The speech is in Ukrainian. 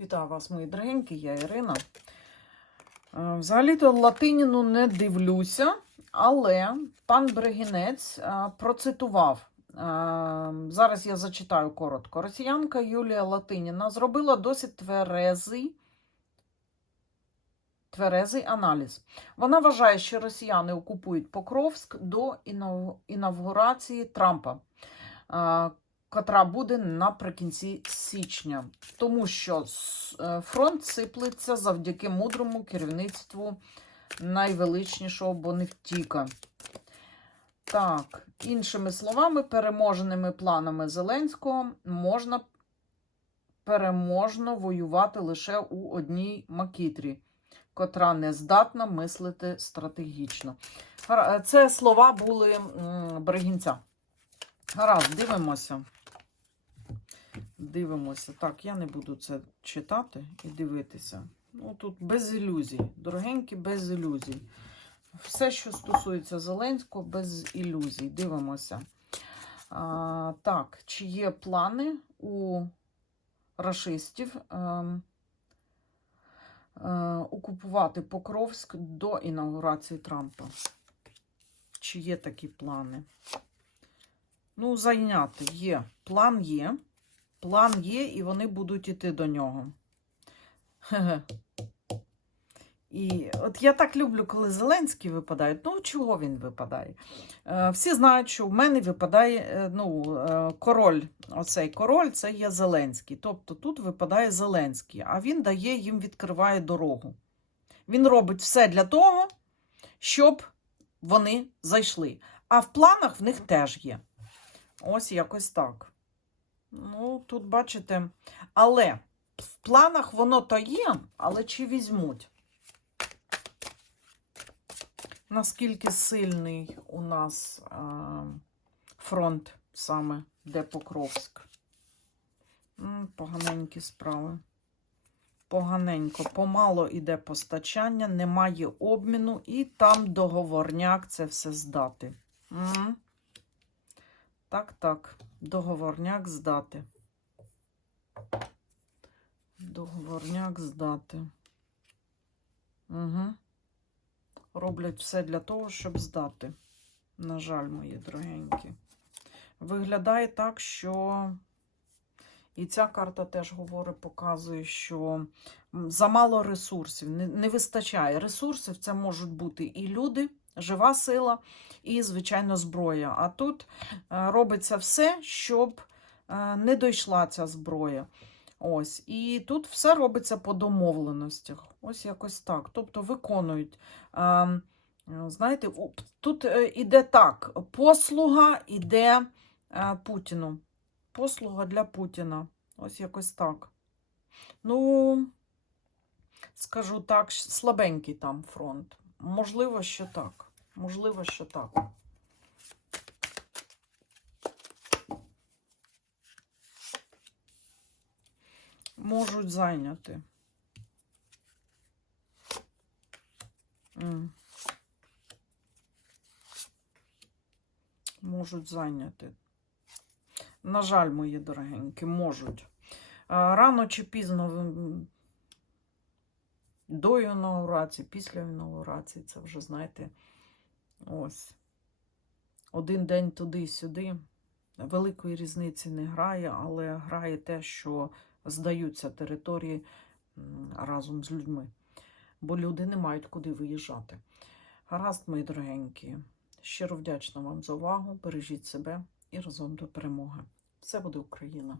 Вітаю вас, мої дорогенькі, я Ірина. Е, Взагалі-то латиніну не дивлюся, але пан Брегінець е, процитував. е, Зараз я зачитаю коротко. Росіянка Юлія Латиніна зробила досить тверезий, тверезий аналіз. Вона вважає, що росіяни окупують Покровськ до інавгурації Трампа. Е, котра буде наприкінці січня, тому що е, фронт сиплеться завдяки мудрому керівництву найвеличнішого Боневтіка. Так, іншими словами, переможеними планами Зеленського можна переможно воювати лише у одній макітрі, котра не здатна мислити стратегічно. Це слова були Бригінця. Гаразд, дивимося. Дивимося. Так, я не буду це читати і дивитися. Ну, тут без ілюзій. Дорогенькі, без ілюзій. Все, що стосується Зеленського, без ілюзій. Дивимося. А, так, чи є плани у рашистів ем, е, окупувати Покровськ до інаугурації Трампа? Чи є такі плани? Ну, зайняти є. План є. План є, і вони будуть іти до нього. І от я так люблю, коли Зеленський випадає. Ну, чого він випадає? Е, всі знають, що в мене випадає е, ну, е, король. Оцей король це є Зеленський. Тобто тут випадає Зеленський, а він дає їм відкриває дорогу. Він робить все для того, щоб вони зайшли. А в планах в них теж є. Ось якось так. Ну, тут бачите. Але в планах воно то є, але чи візьмуть? Наскільки сильний у нас а, фронт саме, де Покровськ? Поганенькі справи. Поганенько, помало іде постачання, немає обміну, і там договорняк це все здати. М. Так, так, договорняк здати. Договорняк здати. Угу. Роблять все для того, щоб здати. На жаль, мої дорогенькі. Виглядає так, що і ця карта теж говорить, показує, що замало ресурсів, не, не вистачає ресурсів. Це можуть бути і люди, жива сила, і, звичайно, зброя. А тут е, робиться все, щоб е, не дійшла ця зброя. Ось. І тут все робиться по домовленостях. Ось якось так. Тобто виконують. Е, Знаєте, тут е, іде так: послуга іде Путіну. Послуга для Путіна. Ось якось так. Ну, скажу так, слабенький там фронт. Можливо, що так. Можливо, що так. Можуть зайняти. Можуть зайняти. На жаль, мої дорогенькі, можуть. Рано чи пізно до інаугурації, після інаугурації, це вже, знаєте, ось. Один день туди-сюди. Великої різниці не грає, але грає те, що здаються території разом з людьми. Бо люди не мають куди виїжджати. Гаразд, мої дорогенькі. Щиро вдячна вам за увагу. Бережіть себе і разом до перемоги. Все буде Україна!